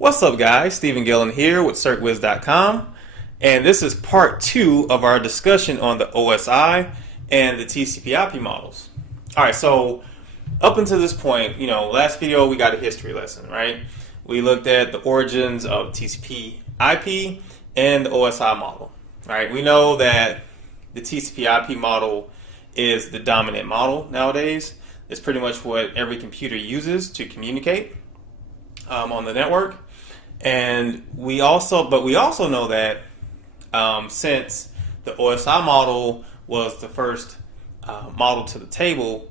What's up, guys? Stephen Gillen here with CertWiz.com, and this is part 2 of our discussion on the OSI and the TCP/IP models. All right, so up until this point, last video we got a history lesson, right? We looked at the origins of TCP/IP and the OSI model, right? We know that the TCP/IP model is the dominant model nowadays. It's pretty much what every computer uses to communicate on the network. And we also know that since the OSI model was the first model to the table,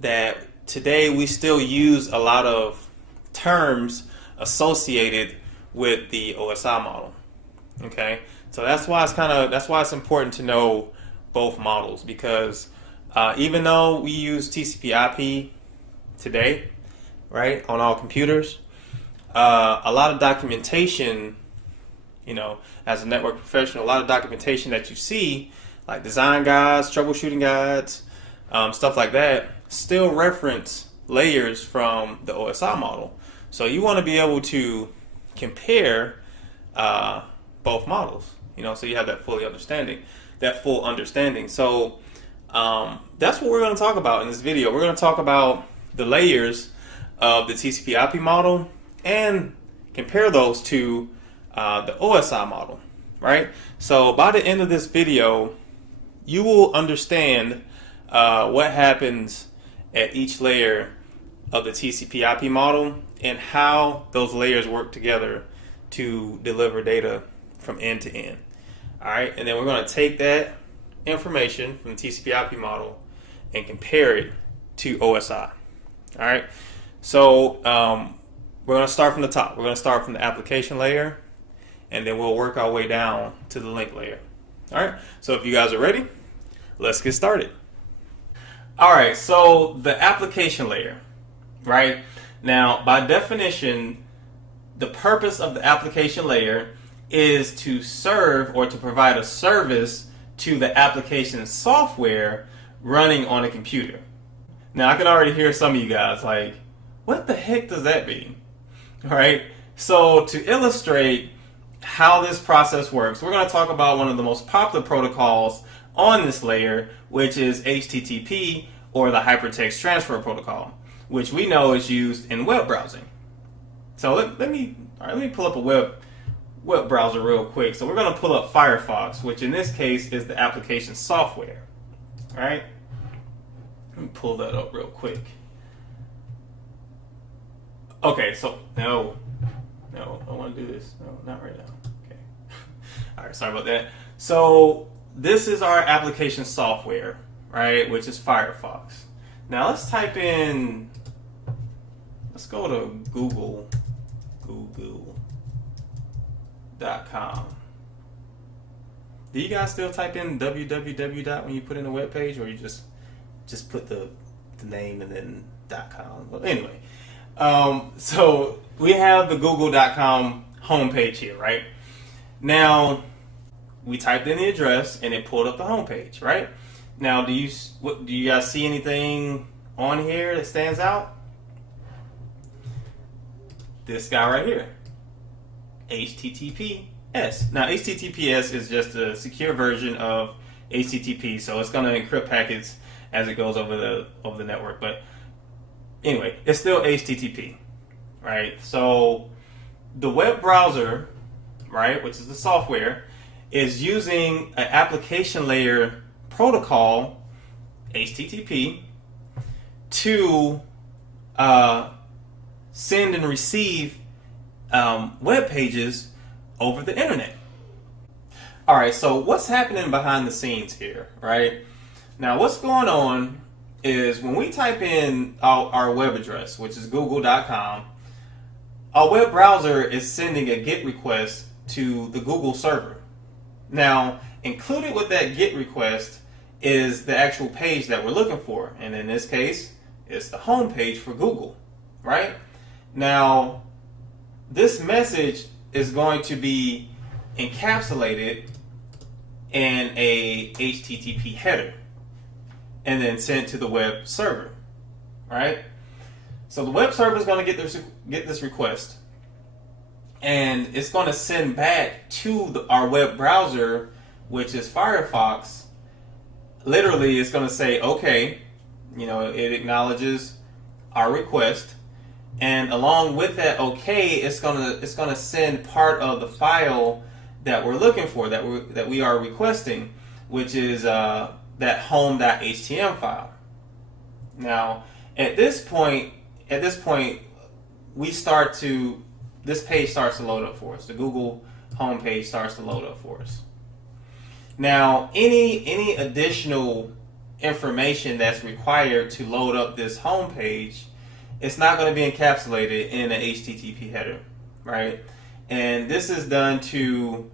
that today we still use a lot of terms associated with the OSI model. Okay, so that's why it's important to know both models, because even though we use TCP/IP today, right, on all computers, a lot of documentation, as a network professional, a lot of documentation that you see, like design guides, troubleshooting guides, stuff like that, still reference layers from the OSI model. So you want to be able to compare both models, so you have that full understanding. So that's what we're going to talk about in this video. We're going to talk about the layers of the TCP/IP model and compare those to the OSI model, right? So by the end of this video, you will understand what happens at each layer of the TCP/IP model and how those layers work together to deliver data from end to end. All right, and then we're going to take that information from the TCP/IP model and compare it to OSI. All right, so we're going to start from the top. We're going to start from the application layer, and then we'll work our way down to the link layer. All right, so if you guys are ready, let's get started. All right, so the application layer, right? Now, by definition, the purpose of the application layer is to serve or to provide a service to the application software running on a computer. Now, I can already hear some of you guys like, what the heck does that mean? All right, so to illustrate how this process works, we're going to talk about one of the most popular protocols on this layer, which is HTTP, or the Hypertext Transfer Protocol, which we know is used in web browsing. So let me pull up a web browser real quick. So we're going to pull up Firefox, which in this case is the application software. All right, let me pull that up real quick. Okay, so no, I want to do this. No, not right now. Okay. All right, sorry about that. So this is our application software, right, which is Firefox. Now let's type in, let's go to google.com. Do you guys still type in www when you put in a web page, or you just put the name and then .com? Well, anyway. So we have the google.com homepage here, right? Now, we typed in the address and it pulled up the homepage, right? Now, do you guys see anything on here that stands out? This guy right here, HTTPS. Now, HTTPS is just a secure version of HTTP, so it's going to encrypt packets as it goes over the network, but anyway, it's still HTTP, right? So the web browser, right, which is the software, is using an application layer protocol, HTTP, to send and receive web pages over the internet. All right, so what's happening behind the scenes here, right? Now, what's going on is when we type in our web address, which is google.com, our web browser is sending a GET request to the Google server. Now, included with that GET request is the actual page that we're looking for, and in this case, it's the home page for Google, right? Now, this message is going to be encapsulated in a HTTP header and then sent to the web server, right? So the web server is going to get this request, and it's going to send back to our web browser, which is Firefox. Literally, it's going to say, okay, it acknowledges our request, and along with that, okay, it's gonna send part of the file that we're looking for, that we are requesting, which is that home.html file. Now, at this point, this page starts to load up for us. The Google home page starts to load up for us. Now, any additional information that's required to load up this home page, it's not going to be encapsulated in an HTTP header, right? And this is done to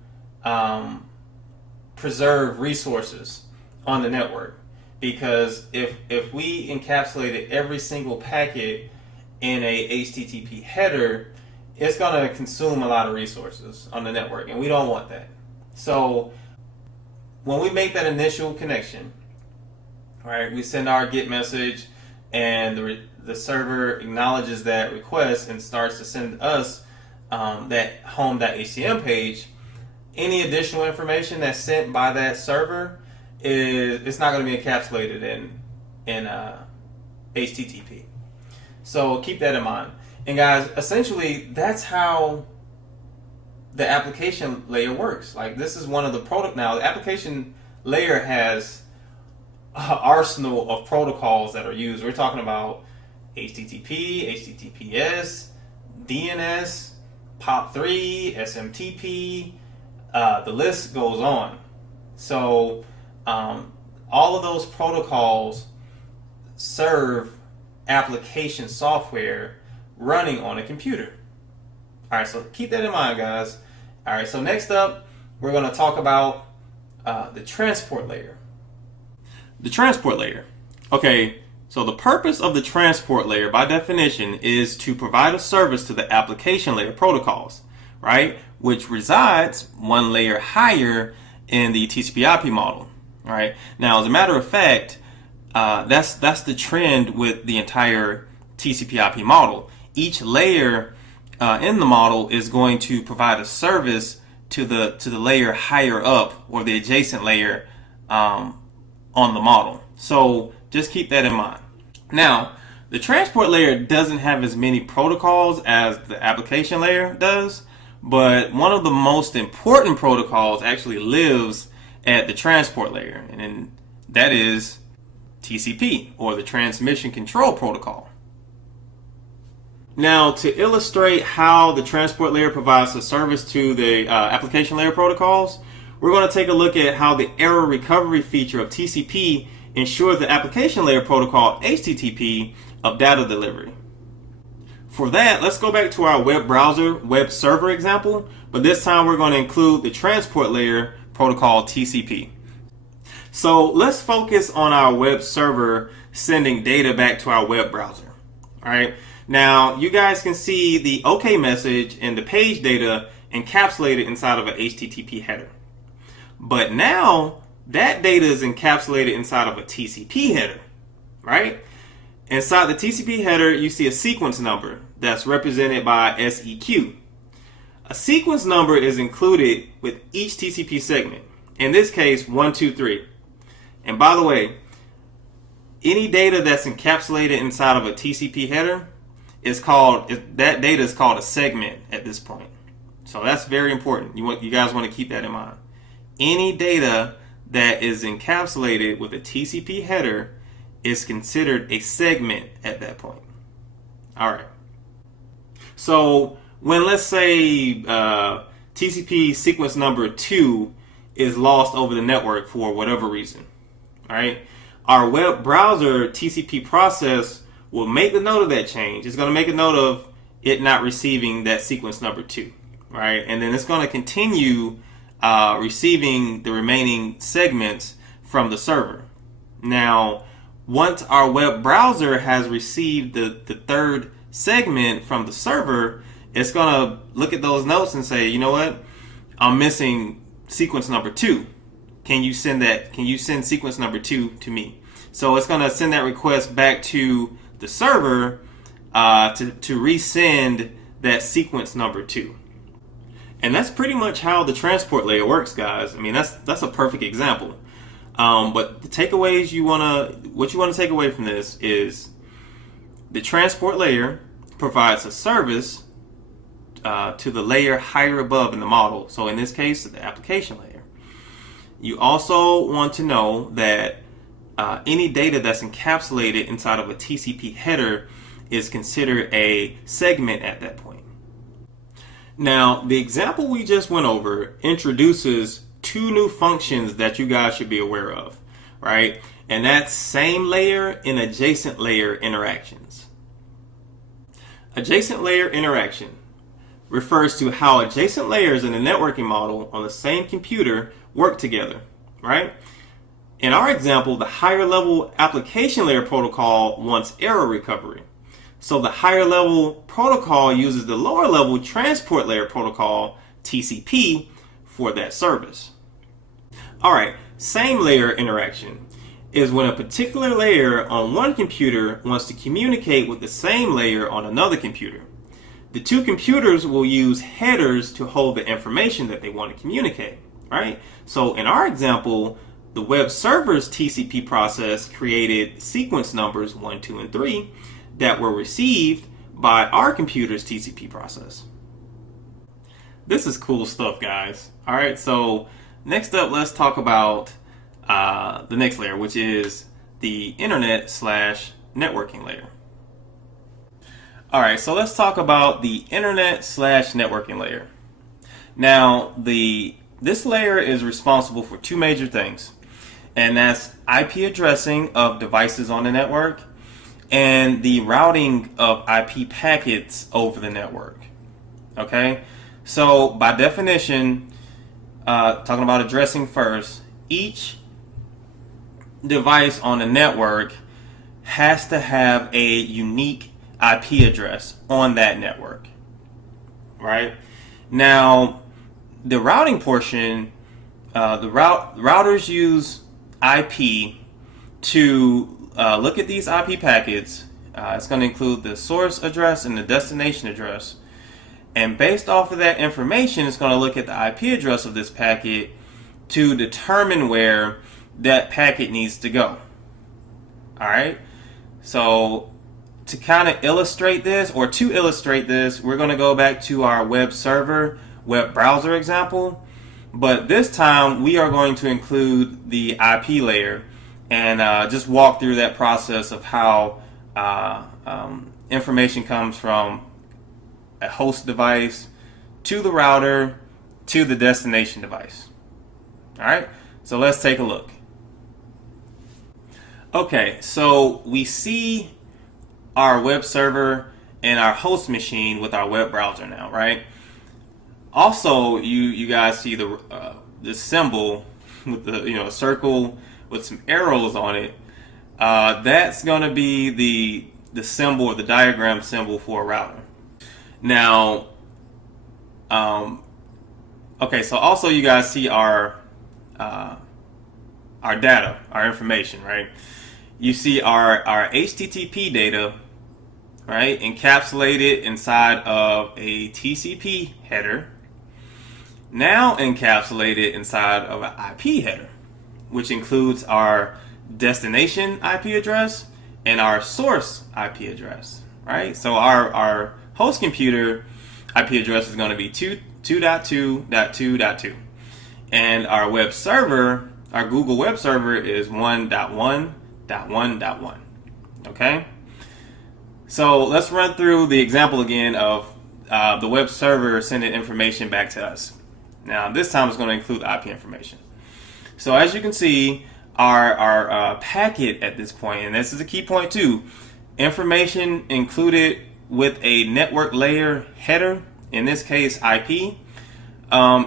preserve resources on the network, because if we encapsulated every single packet in a HTTP header, it's going to consume a lot of resources on the network, and we don't want that. So when we make that initial connection, right, we send our GET message, and the server acknowledges that request and starts to send us that home.html page. Any additional information that's sent by that server it's not going to be encapsulated in HTTP. So keep that in mind. And guys, essentially that's how the application layer works. Like, this is one of the now the application layer has an arsenal of protocols that are used. We're talking about HTTP, HTTPS, DNS, POP3, SMTP, the list goes on. So all of those protocols serve application software running on a computer. All right, so keep that in mind, guys. All right, so next up, we're going to talk about the transport layer. The transport layer. Okay, so the purpose of the transport layer, by definition, is to provide a service to the application layer protocols, right? Which resides one layer higher in the TCP/IP model, right? Now, as a matter of fact, that's the trend with the entire TCP/IP model. Each layer in the model is going to provide a service to the layer higher up, or the adjacent layer on the model. So just keep that in mind. Now, the transport layer doesn't have as many protocols as the application layer does, but one of the most important protocols actually lives at the transport layer, and that is TCP, or the Transmission Control Protocol. Now, to illustrate how the transport layer provides a service to the application layer protocols, we're going to take a look at how the error recovery feature of TCP ensures the application layer protocol HTTP of data delivery. For that, let's go back to our web browser, web server example, but this time we're going to include the transport layer protocol TCP. So let's focus on our web server sending data back to our web browser. All right. Now, you guys can see the OK message and the page data encapsulated inside of an HTTP header. But now that data is encapsulated inside of a TCP header, right? Inside the TCP header, you see a sequence number that's represented by SEQ. A sequence number is included with each TCP segment. In this case, 1, 2, 3. And by the way, any data that's encapsulated inside of a TCP header that data is called a segment at this point. So that's very important. You guys want to keep that in mind. Any data that is encapsulated with a TCP header is considered a segment at that point. All right. So when, let's say, TCP sequence number 2 is lost over the network for whatever reason, all right, our web browser TCP process will make the note of that change. It's going to make a note of it not receiving that sequence number 2, right? And then it's going to continue receiving the remaining segments from the server. Now, once our web browser has received the third segment from the server, it's going to look at those notes and say, you know what, I'm missing sequence number 2. Can you send sequence number 2 to me? So it's going to send that request back to the server to resend that sequence number 2. And that's pretty much how the transport layer works, guys. I mean, that's a perfect example. But the takeaways what you wanna take away from this is the transport layer provides a service to the layer higher above in the model. So in this case, the application layer. You also want to know that any data that's encapsulated inside of a TCP header is considered a segment at that point. Now, the example we just went over introduces two new functions that you guys should be aware of, right? And that's same layer and adjacent layer interactions. Adjacent layer interaction refers to how adjacent layers in a networking model on the same computer work together, right? In our example, the higher level application layer protocol wants error recovery. So the higher level protocol uses the lower level transport layer protocol, TCP, for that service. All right, same layer interaction is when a particular layer on one computer wants to communicate with the same layer on another computer. The two computers will use headers to hold the information that they want to communicate, right? So in our example, the web server's TCP process created sequence numbers 1, 2, and 3 that were received by our computer's TCP process. This is cool stuff, guys. All right, so next up, let's talk about the next layer, which is the internet/networking layer. All right, so let's talk about the internet/networking layer. Now, this layer is responsible for two major things, and that's IP addressing of devices on the network and the routing of IP packets over the network. Okay, so by definition, talking about addressing first, each device on the network has to have a unique IP address on that network, right? Now, the routing portion, routers use IP to look at these IP packets. It's going to include the source address and the destination address. And based off of that information, it's going to look at the IP address of this packet to determine where that packet needs to go. All right. So to kind of illustrate this, we're going to go back to our web server, web browser example. But this time we are going to include the IP layer and just walk through that process of how information comes from a host device to the router to the destination device. All right, so let's take a look. Okay, so we see our web server and our host machine with our web browser now, right? Also, you guys see the symbol with the circle with some arrows on it. That's going to be the symbol or the diagram symbol for a router. Now, okay, so also you guys see our data, our information, right? You see our HTTP data, right, encapsulated inside of a TCP header, now encapsulated inside of an IP header, which includes our destination IP address and our source IP address, right? So our host computer IP address is going to be 2.2.2.2.2, and our web server, our Google web server, is 1.1.1.1. Okay, so let's run through the example again of the web server sending information back to us. Now this time it's going to include IP information. So as you can see, our packet at this point, and this is a key point too, information included with a network layer header, in this case IP,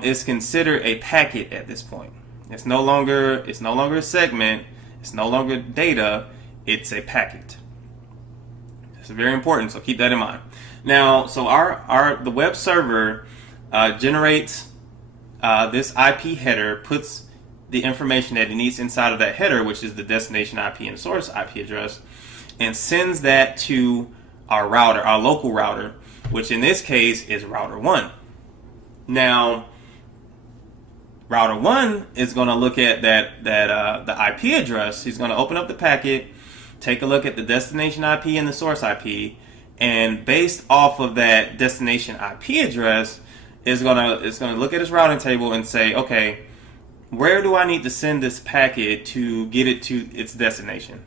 is considered a packet at this point. It's no longer a segment, it's no longer data, it's a packet. It's very important, so keep that in mind. Now, so the web server generates this IP header, puts the information that it needs inside of that header, which is the destination IP and source IP address, and sends that to our router, our local router, which in this case is router 1. Now, router 1 is going to look at the IP address. He's going to open up the packet, take a look at the destination IP and the source IP, and based off of that destination IP address, it's going to look at his routing table and say, okay, where do I need to send this packet to get it to its destination?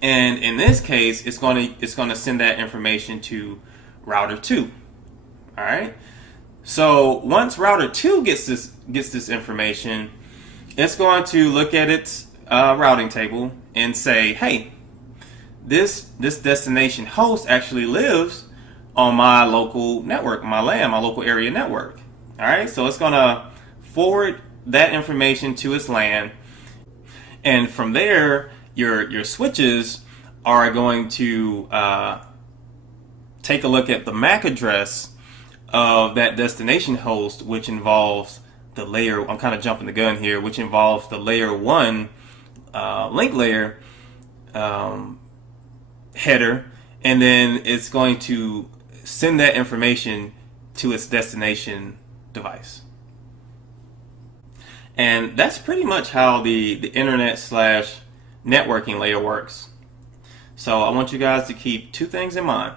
And in this case, it's going to send that information to router 2. All right. So once router 2 gets this information, it's going to look at its routing table and say, hey, this destination host actually lives on my local network, my LAN, my local area network. All right. So it's going to forward that information to its LAN, and from there, your switches are going to take a look at the MAC address of that destination host, which involves the layer, I'm kind of jumping the gun here, which involves the layer 1 link layer header, and then it's going to send that information to its destination device. And that's pretty much how the internet / networking layer works. So I want you guys to keep two things in mind.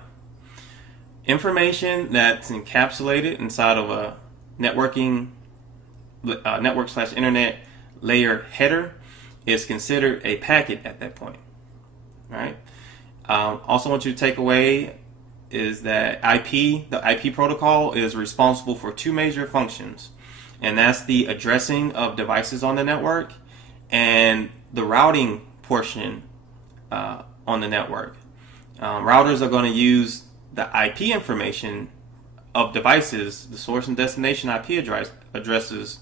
Information that's encapsulated inside of a networking network / internet layer header is considered a packet at that point. All right. Also want you to take away is that the IP protocol is responsible for two major functions. And that's the addressing of devices on the network and the routing portion on the network. Routers are going to use the IP information of devices, the source and destination IP addresses,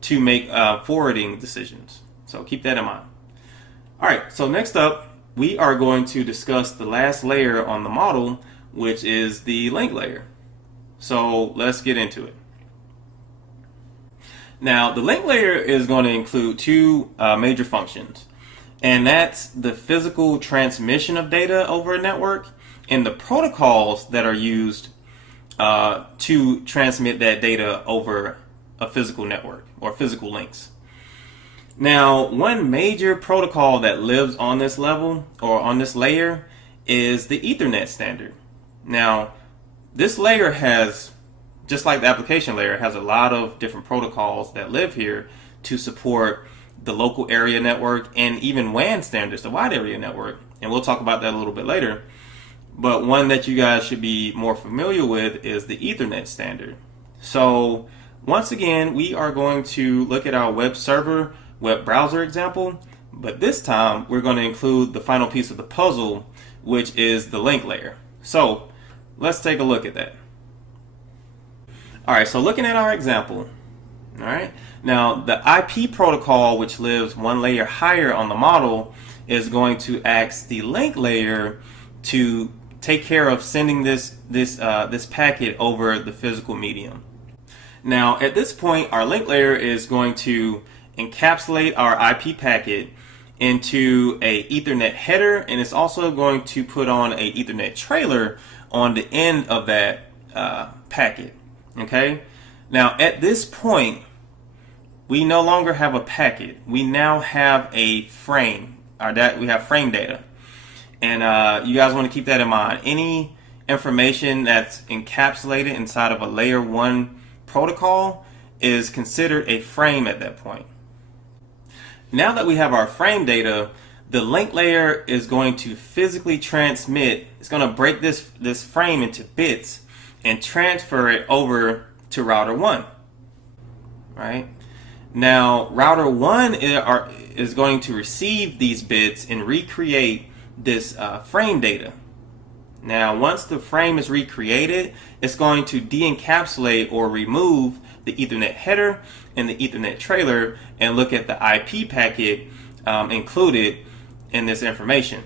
to make forwarding decisions. So keep that in mind. All right, so next up, we are going to discuss the last layer on the model, which is the link layer. So let's get into it. Now, the link layer is going to include two major functions, and that's the physical transmission of data over a network and the protocols that are used to transmit that data over a physical network or physical links. Now, one major protocol that lives on this level or on this layer is the Ethernet standard. Now, this layer has, just like the application layer, has a lot of different protocols that live here to support the local area network and even WAN standards, the wide area network. And we'll talk about that a little bit later. But one that you guys should be more familiar with is the Ethernet standard. So once again, we are going to look at our web server, web browser example, but this time we're going to include the final piece of the puzzle, which is the link layer. So let's take a look at that. All right, so looking at our example, all right, now the IP protocol, which lives one layer higher on the model, is going to ask the link layer to take care of sending this packet over the physical medium. Now, at this point, our link layer is going to encapsulate our IP packet into a Ethernet header, and it's also going to put on a Ethernet trailer on the end of that packet. Okay. Now, at this point, we no longer have a packet. We now have a frame. We have frame data, and you guys want to keep that in mind. Any information that's encapsulated inside of a layer 1 protocol is considered a frame at that point. Now that we have our frame data, the link layer is going to physically transmit. It's going to break this frame into bits and transfer it over to router 1. Right? Now, router 1 is going to receive these bits and recreate this frame data. Now, once the frame is recreated, it's going to de-encapsulate or remove the Ethernet header and the Ethernet trailer and look at the IP packet included in this information.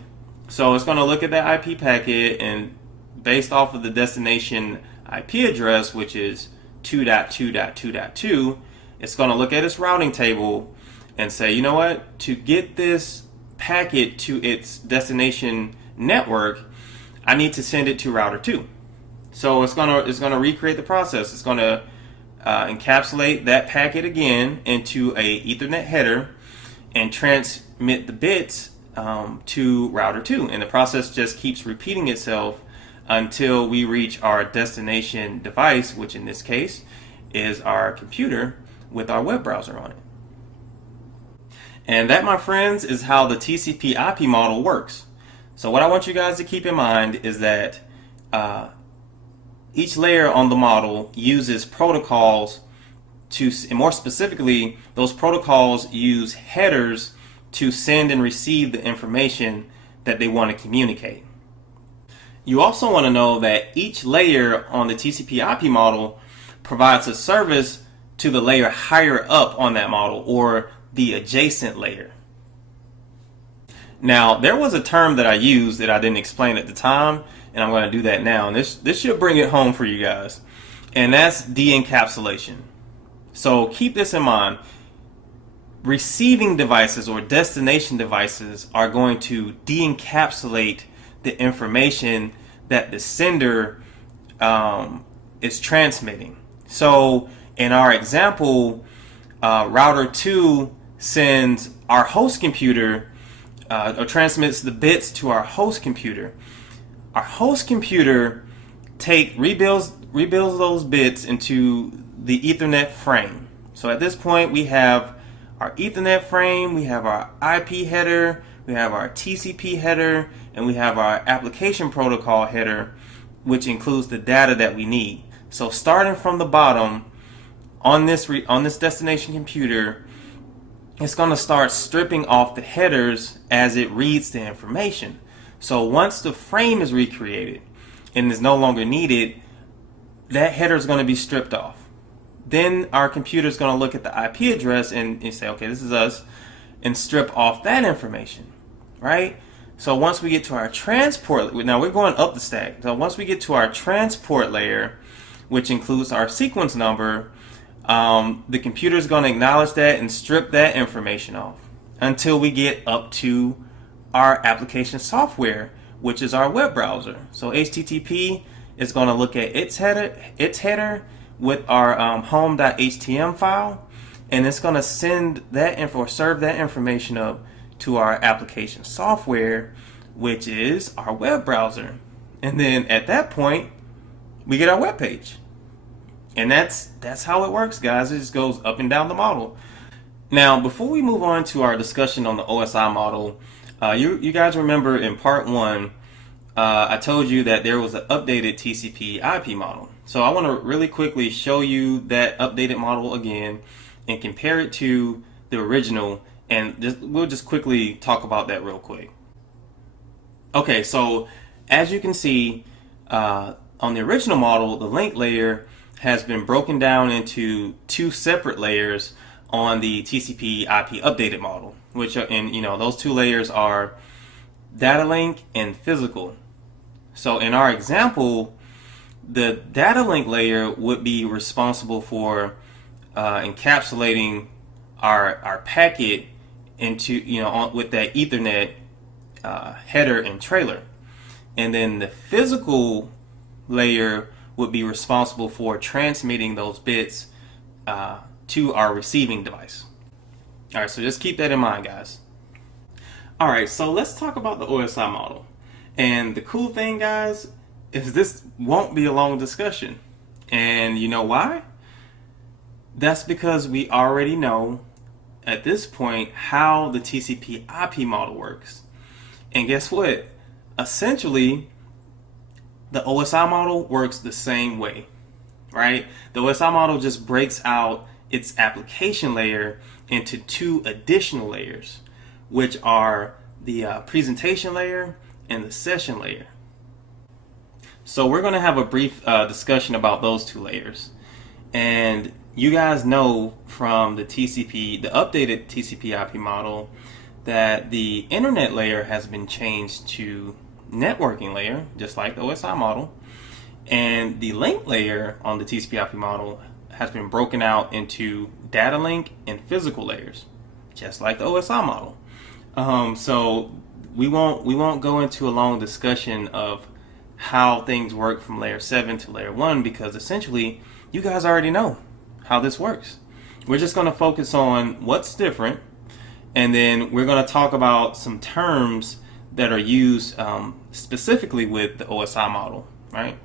So it's going to look at that IP packet, and based off of the destination IP address, which is 2.2.2.2, it's going to look at its routing table and say, you know what, to get this packet to its destination network, I need to send it to router 2. So it's going to recreate the process. It's going to encapsulate that packet again into a Ethernet header and transmit the bits to router 2. And the process just keeps repeating itself until we reach our destination device, which in this case is our computer with our web browser on it. And that, my friends, is how the TCP IP model works. So what I want you guys to keep in mind is that each layer on the model uses protocols to, and more specifically, those protocols use headers to send and receive the information that they want to communicate. You also want to know that each layer on the TCP IP model provides a service to the layer higher up on that model, or the adjacent layer. Now, there was a term that I used that I didn't explain at the time, and I'm going to do that now. And this should bring it home for you guys. And that's de-encapsulation. So keep this in mind. Receiving devices or destination devices are going to de-encapsulate the information that the sender is transmitting. So in our example, router 2 sends our host computer or transmits the bits to our host computer. Our host computer rebuilds those bits into the Ethernet frame. So at this point, we have our Ethernet frame, we have our IP header, we have our TCP header, and we have our application protocol header, which includes the data that we need. So starting from the bottom, on this destination computer, it's going to start stripping off the headers as it reads the information. So once the frame is recreated and is no longer needed, that header is going to be stripped off. Then our computer is going to look at the IP address and say, okay, this is us, and strip off that information, right? So once we get to our transport, now we're going up the stack. So once we get to our transport layer, which includes our sequence number, the computer is going to acknowledge that and strip that information off until we get up to our application software, which is our web browser. So HTTP is going to look at its header with our home.htm file, and it's going to send that info or serve that information up to our application software, which is our web browser. And then at that point, we get our web page. And that's how it works, guys. It just goes up and down the model. Now, before we move on to our discussion on the OSI model, you guys remember in part 1, I told you that there was an updated TCP IP model. So I want to really quickly show you that updated model again and compare it to the original, and we'll just quickly talk about that real quick. Okay, so as you can see, on the original model, the link layer has been broken down into 2 separate layers on the TCP IP updated model, which are, and those 2 layers are data link and physical. So in our example, the data link layer would be responsible for encapsulating our packet into with that Ethernet header and trailer, and then the physical layer would be responsible for transmitting those bits to our receiving device. All right, so just keep that in mind, guys. All right, so let's talk about the OSI model. And the cool thing, guys, is this won't be a long discussion. And you know why? That's because we already know at this point how the TCP IP model works. And guess what? Essentially, the OSI model works the same way, right? The OSI model just breaks out its application layer into 2 additional layers, which are the presentation layer and the session layer. So we're going to have a brief discussion about those 2 layers. And you guys know from the updated TCP IP model, that the internet layer has been changed to networking layer, just like the OSI model, and the link layer on the TCP IP model has been broken out into data link and physical layers, just like the OSI model. So we won't go into a long discussion of how things work from layer 7 to layer 1, because essentially you guys already know. how this works. We're just going to focus on what's different, and then we're going to talk about some terms that are used specifically with the OSI model, right?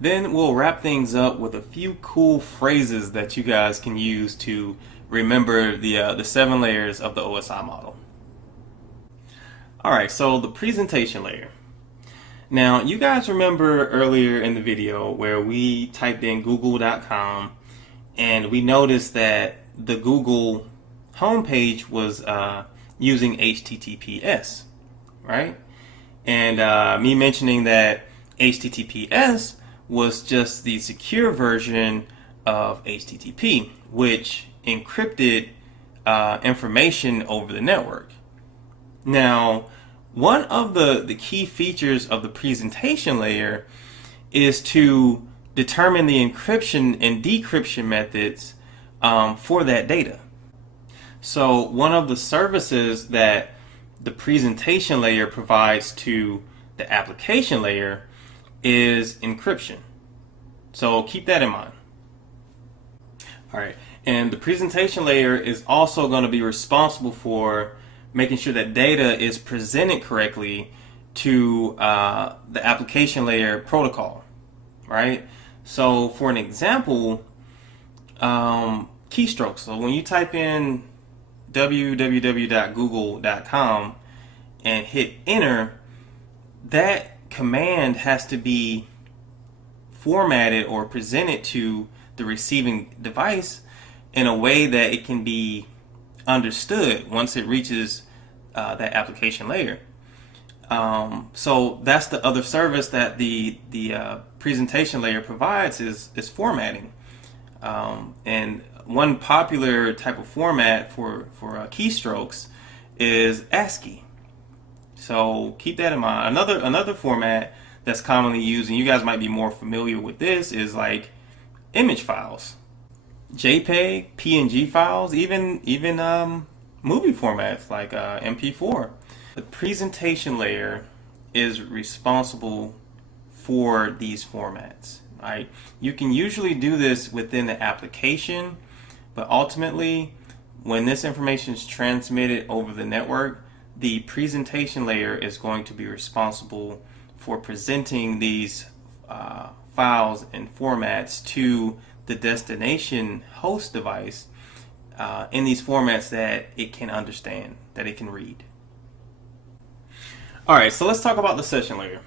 Then we'll wrap things up with a few cool phrases that you guys can use to remember the 7 layers of the OSI model. Alright, so the presentation layer. Now, you guys remember earlier in the video where we typed in google.com and we noticed that the Google homepage was using HTTPS, right? And me mentioning that HTTPS was just the secure version of HTTP, which encrypted information over the network. Now, one of the key features of the presentation layer is to determine the encryption and decryption methods for that data. So one of the services that the presentation layer provides to the application layer is encryption. So keep that in mind. All right, and the presentation layer is also going to be responsible for making sure that data is presented correctly to the application layer protocol, right? So for an example, keystrokes. So when you type in www.google.com and hit enter, that command has to be formatted or presented to the receiving device in a way that it can be understood once it reaches that application layer. So that's the other service that the presentation layer provides is formatting. And one popular type of format for keystrokes is ASCII. So keep that in mind. Another format that's commonly used, and you guys might be more familiar with this, is like image files, JPEG, PNG files, even movie formats like MP4. The presentation layer is responsible for these formats, right? You can usually do this within the application, but ultimately, when this information is transmitted over the network, the presentation layer is going to be responsible for presenting these files and formats to the destination host device in these formats that it can understand, that it can read. Alright, so let's talk about the session layer.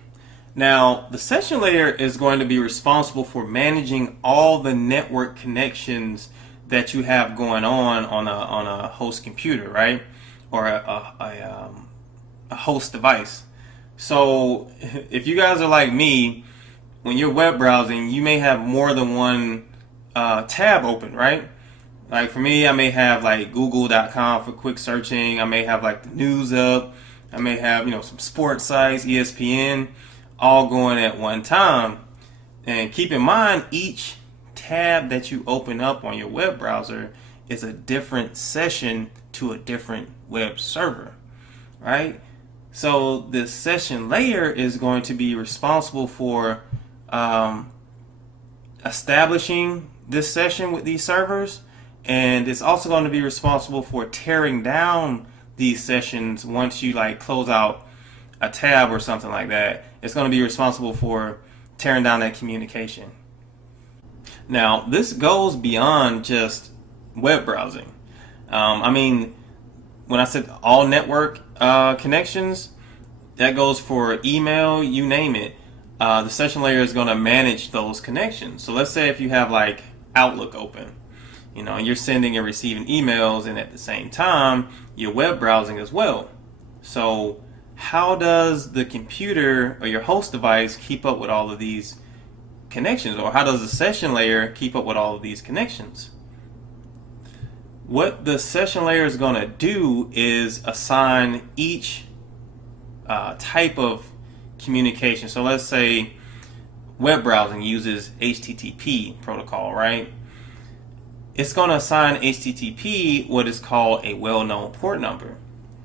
Now, the session layer is going to be responsible for managing all the network connections that you have going on a host computer, right? Or a host device. So if you guys are like me, when you're web browsing, you may have more than one tab open, right? Like for me, I may have like google.com for quick searching. I may have like the news up. I may have, some sports sites, ESPN, all going at one time. And keep in mind, each tab that you open up on your web browser is a different session to a different web server, right? So the session layer is going to be responsible for establishing this session with these servers, and it's also going to be responsible for tearing down these sessions once you like close out a tab or something like that. It's going to be responsible for tearing down that communication. Now, this goes beyond just web browsing. I mean, when I said all network connections, that goes for email, you name it. The session layer is going to manage those connections. So let's say if you have like Outlook open, and you're sending and receiving emails, and at the same time you're web browsing as well. So how does the computer or your host device keep up with all of these connections, or how does the session layer keep up with all of these connections? What the session layer is going to do is assign each type of communication. So let's say web browsing uses HTTP protocol, right? It's going to assign HTTP what is called a well-known port number.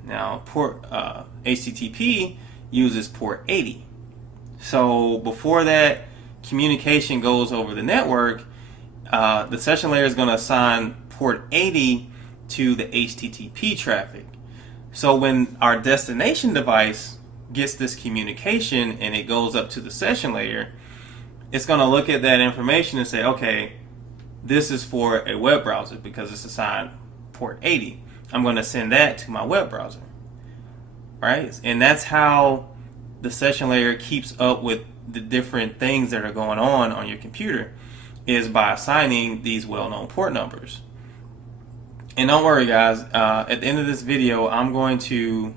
Now, HTTP uses port 80. So before that communication goes over the network, the session layer is going to assign port 80 to the HTTP traffic. So when our destination device gets this communication and it goes up to the session layer, it's going to look at that information and say, okay, this is for a web browser because it's assigned port 80. I'm going to send that to my web browser, right? And that's how the session layer keeps up with the different things that are going on your computer, is by assigning these well-known port numbers. And don't worry, guys. At the end of this video, I'm going to,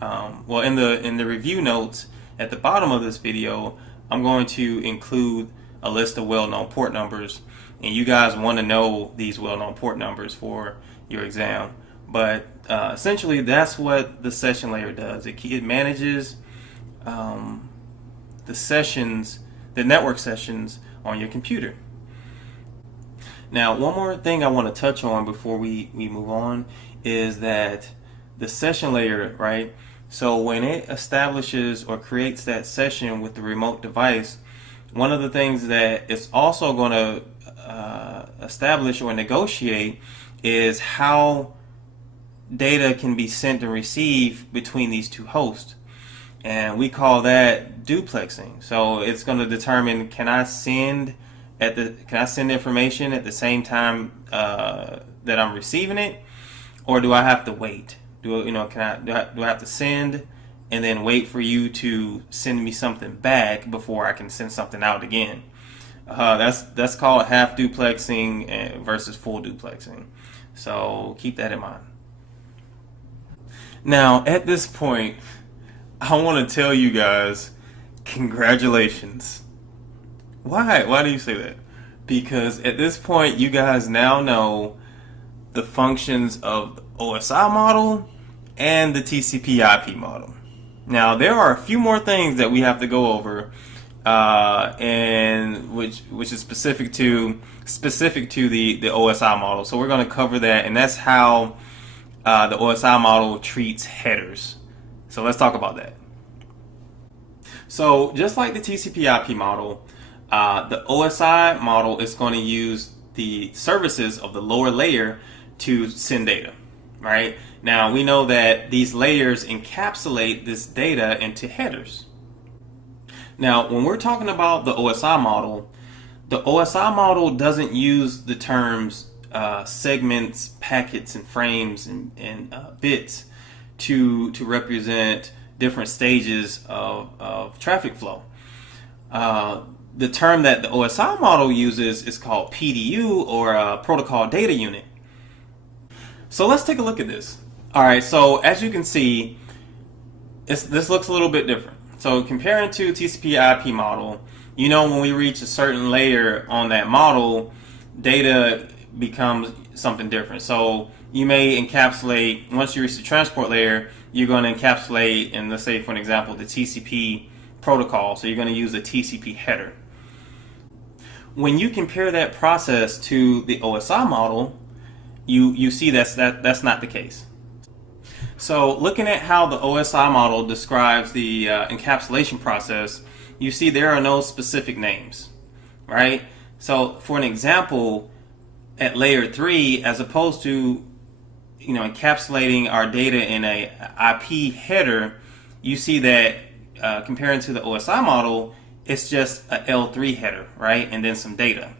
in the review notes at the bottom of this video, I'm going to include a list of well-known port numbers, and you guys want to know these well-known port numbers for your exam. But essentially, that's what the session layer does. It manages the sessions, the network sessions on your computer. Now, one more thing I want to touch on before we move on is that the session layer, right? So when it establishes or creates that session with the remote device, one of the things that it's also going to establish or negotiate is how data can be sent and received between these two hosts. And we call that duplexing. So it's going to determine, can I send information at the same time that I'm receiving it, or do I have to wait? Do I have to send and then wait for you to send me something back before I can send something out again? That's called half duplexing versus full duplexing. So keep that in mind. Now, at this point, I want to tell you guys, congratulations. Why? Why do you say that? Because at this point, you guys now know the functions of the OSI model and the TCP/IP model. Now, there are a few more things that we have to go over, and which is specific to the OSI model. So we're going to cover that, and that's how the OSI model treats headers. So let's talk about that. So just like the TCP/IP model, the OSI model is going to use the services of the lower layer to send data, right? Now, we know that these layers encapsulate this data into headers. Now, when we're talking about the OSI model doesn't use the terms segments, packets, and frames and bits to represent different stages of traffic flow. The term that the OSI model uses is called PDU, or Protocol Data Unit. So let's take a look at this. All right, so as you can see, this looks a little bit different. So comparing to TCP/IP model, you know, when we reach a certain layer on that model, data becomes something different. So you may encapsulate, once you reach the transport layer, you're going to encapsulate, and let's say for an example, the TCP protocol. So you're going to use a TCP header. When you compare that process to the OSI model, you see that's not the case. So looking at how the OSI model describes the encapsulation process, you see there are no specific names, right? So for an example, at layer 3, as opposed to encapsulating our data in a IP header, you see that comparing to the OSI model, it's just a L3 header, right? And then some data,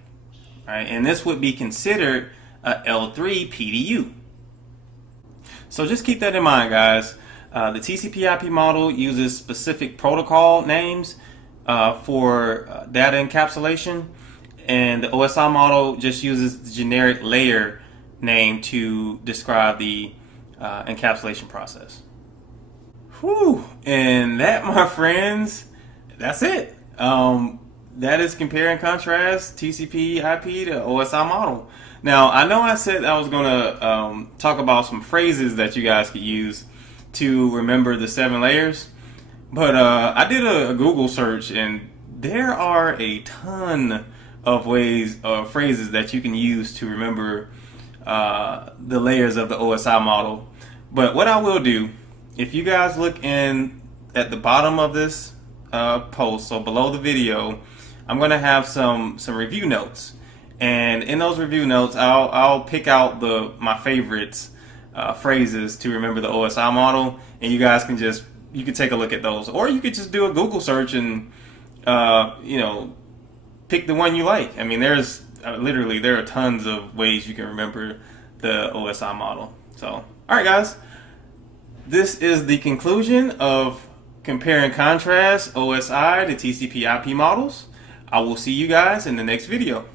right? And this would be considered a L3 PDU. So just keep that in mind, guys. The TCP/IP model uses specific protocol names for data encapsulation, and the OSI model just uses the generic layer name to describe the encapsulation process. Whew. And that, my friends, that's it. That is compare and contrast TCP/IP to OSI model. Now, I know I said I was going to talk about some phrases that you guys could use to remember the 7 layers, but I did a Google search, and there are a ton of phrases that you can use to remember the layers of the OSI model. But what I will do, if you guys look in at the bottom of this post, so below the video, I'm going to have some review notes. And in those review notes, I'll pick out my favorites phrases to remember the OSI model, and you guys can you can take a look at those, or you could just do a Google search and pick the one you like. I mean, there's literally there are tons of ways you can remember the OSI model. So, all right, guys, this is the conclusion of compare and contrast OSI to TCP/IP models. I will see you guys in the next video.